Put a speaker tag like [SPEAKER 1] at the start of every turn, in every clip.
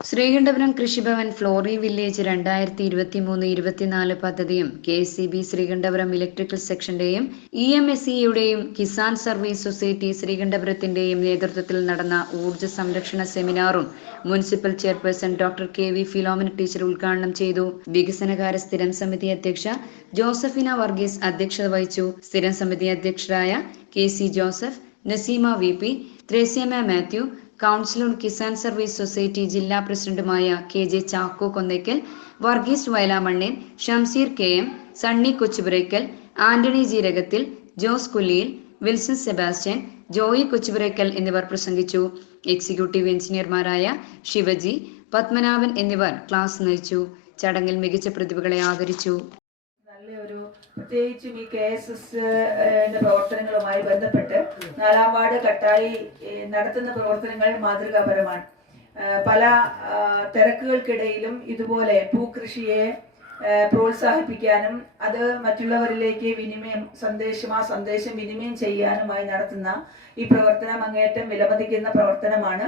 [SPEAKER 1] ശ്രീകണ്ഠപുരം കൃഷിഭവൻ Flory village രണ്ടായിരത്തി ഇരുപത്തി മൂന്ന് ഇരുപത്തിനാല് പദ്ധതിയും K C B Sreekandapuram electrical സെക്ഷന്റെയും E M S സിയുടെയും കിസാൻ സർവീസ് സൊസൈറ്റി ശ്രീകണ്ഠപുരത്തിന്റെയും നേതൃത്വത്തിൽ നടന്ന ഊർജ സംരക്ഷണ സെമിനാറും municipal chairperson doctor K V Philomina teacher ഉദ്ഘാടനം ചെയ്തു. വികസനകാര്യ സ്ഥിരം സമിതി അധ്യക്ഷ ജോസഫിന വർഗീസ് അധ്യക്ഷത വഹിച്ചു. സ്ഥിരം സമിതി അധ്യക്ഷരായ K C Joseph Naseema V P Threysiamma Mathew councillor Kisan service society ജില്ലാ പ്രസിഡന്റുമായ K J Chacko Konnackal Varghese Vayalamannen Shamseer K M Sunny Kochupurackal Antony Jeerakathil Jose Kulliyil Wilson Sebastian Joy Kochupurackal എന്നിവർ പ്രസംഗിച്ചു. Executive എഞ്ചിനീയർമാരായ Shivaji Padmanabhan എന്നിവർ class നയിച്ചു. ചടങ്ങിൽ മികച്ച പ്രതിഭകളെ ആദരിച്ചു.
[SPEAKER 2] നല്ലൊരു പ്രത്യേകിച്ചും ഈ കെ എസ് എസ് പ്രവർത്തനങ്ങളുമായി ബന്ധപ്പെട്ട് നാലാം വാർഡ് കട്ടായി നടത്തുന്ന പ്രവർത്തനങ്ങൾ മാതൃകാപരമാണ്. പല തിരക്കുകൾക്കിടയിലും ഇതുപോലെ പൂക്കൃഷിയെ പ്രോത്സാഹിപ്പിക്കാനും അത് മറ്റുള്ളവരിലേക്ക് വിനിമയം സന്ദേശം ആ സന്ദേശം വിനിമയം ചെയ്യാനുമായി നടത്തുന്ന ഈ പ്രവർത്തനം അങ്ങേറ്റം വിലമതിക്കുന്ന പ്രവർത്തനമാണ്.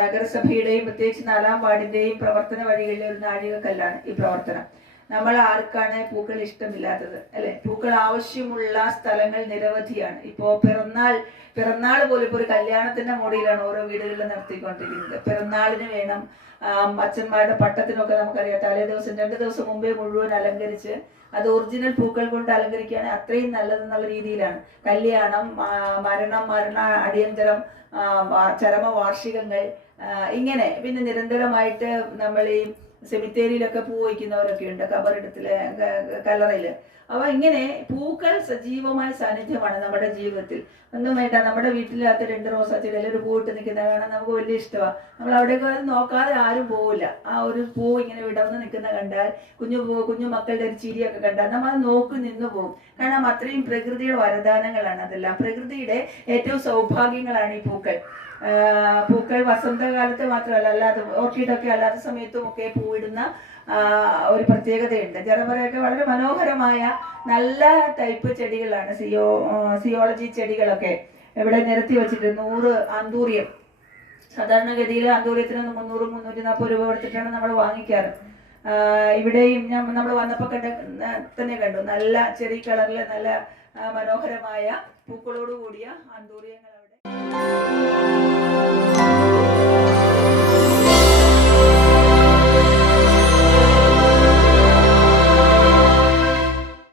[SPEAKER 2] നഗരസഭയുടെയും പ്രത്യേകിച്ച് നാലാം വാർഡിന്റെയും പ്രവർത്തന വഴികളിലെ ഒരു നാഴികക്കല്ലാണ് ഈ പ്രവർത്തനം. നമ്മൾ ആർക്കാണ് പൂക്കൾ ഇഷ്ടമില്ലാത്തത് അല്ലെ? പൂക്കൾ ആവശ്യമുള്ള സ്ഥലങ്ങൾ നിരവധിയാണ്. ഇപ്പോ പിറന്നാൾ പിറന്നാൾ പോലും ഇപ്പോൾ ഒരു കല്യാണത്തിന്റെ മോടിയിലാണ് ഓരോ വീടുകളിലും നടത്തിക്കൊണ്ടിരിക്കുന്നത്. പിറന്നാളിന് വേണം അച്ഛന്മാരുടെ പട്ടത്തിനൊക്കെ നമുക്കറിയാം. തലേ ദിവസം രണ്ട് ദിവസം മുമ്പേ മുഴുവൻ അലങ്കരിച്ച് അത് ഒറിജിനൽ പൂക്കൾ കൊണ്ട് അലങ്കരിക്കുകയാണെങ്കിൽ അത്രയും നല്ലതെന്നുള്ള രീതിയിലാണ്. കല്യാണം മരണം മരണ അടിയന്തരം ചരമ വാർഷികങ്ങൾ ഇങ്ങനെ. പിന്നെ നിരന്തരമായിട്ട് നമ്മൾ ഈ സെമിത്തേരിയിലൊക്കെ പൂ വയ്ക്കുന്നവരൊക്കെ ഉണ്ട് കബറിടത്തിൽ കല്ലറയിൽ. അപ്പൊ ഇങ്ങനെ പൂക്കൾ സജീവമായ സാന്നിധ്യമാണ് നമ്മുടെ ജീവിതത്തിൽ. ഒന്നും വേണ്ട നമ്മുടെ വീട്ടിലകത്ത് രണ്ട് റോസാ ചെടിയിൽ ഒരു പൂ ഇട്ട് നിൽക്കുന്ന കാണാൻ നമുക്ക് വലിയ ഇഷ്ടമാണ് നമ്മൾ അവിടെയൊക്കെ നോക്കാതെ ആരും പോവില്ല. ആ ഒരു പൂ ഇങ്ങനെ വിടർന്ന് നിൽക്കുന്ന കണ്ടാൽ കുഞ്ഞു പൂ കുഞ്ഞു മക്കളുടെ ഒരു ചിരിയൊക്കെ കണ്ടാൽ നമ്മൾ നോക്കി നിന്നു പോകും കാരണം അത്രയും പ്രകൃതിയുടെ വരദാനങ്ങളാണ് അതെല്ലാം. പ്രകൃതിയുടെ ഏറ്റവും സൗഭാഗ്യങ്ങളാണ് ഈ പൂക്കൾ. പൂക്കൾ വസന്തകാലത്ത് മാത്രമല്ല അല്ലാതെ ഓർക്കിഡൊക്കെ അല്ലാത്ത സമയത്തും ഒക്കെ പൂവിടുന്ന ഒരു പ്രത്യേകതയുണ്ട്. ജറബറയൊക്കെ വളരെ മനോഹരമായ നല്ല ടൈപ്പ് ചെടികളാണ്. സിയോ സിയോളജി ചെടികളൊക്കെ ഇവിടെ നിരത്തി വെച്ചിട്ട് നൂറ് ആന്തൂറിയം സാധാരണഗതിയിൽ അന്തൂറിയത്തിന് മുന്നൂറ് മുന്നൂറ്റി നാൽപ്പത് രൂപ കൊടുത്തിട്ടാണ് നമ്മൾ വാങ്ങിക്കാറ്. ഇവിടെയും ഞാൻ നമ്മൾ വന്നപ്പോൾ കണ്ട തന്നെ കണ്ടു. നല്ല ചെറിയ കളറിൽ നല്ല മനോഹരമായ പൂക്കളോട് കൂടിയ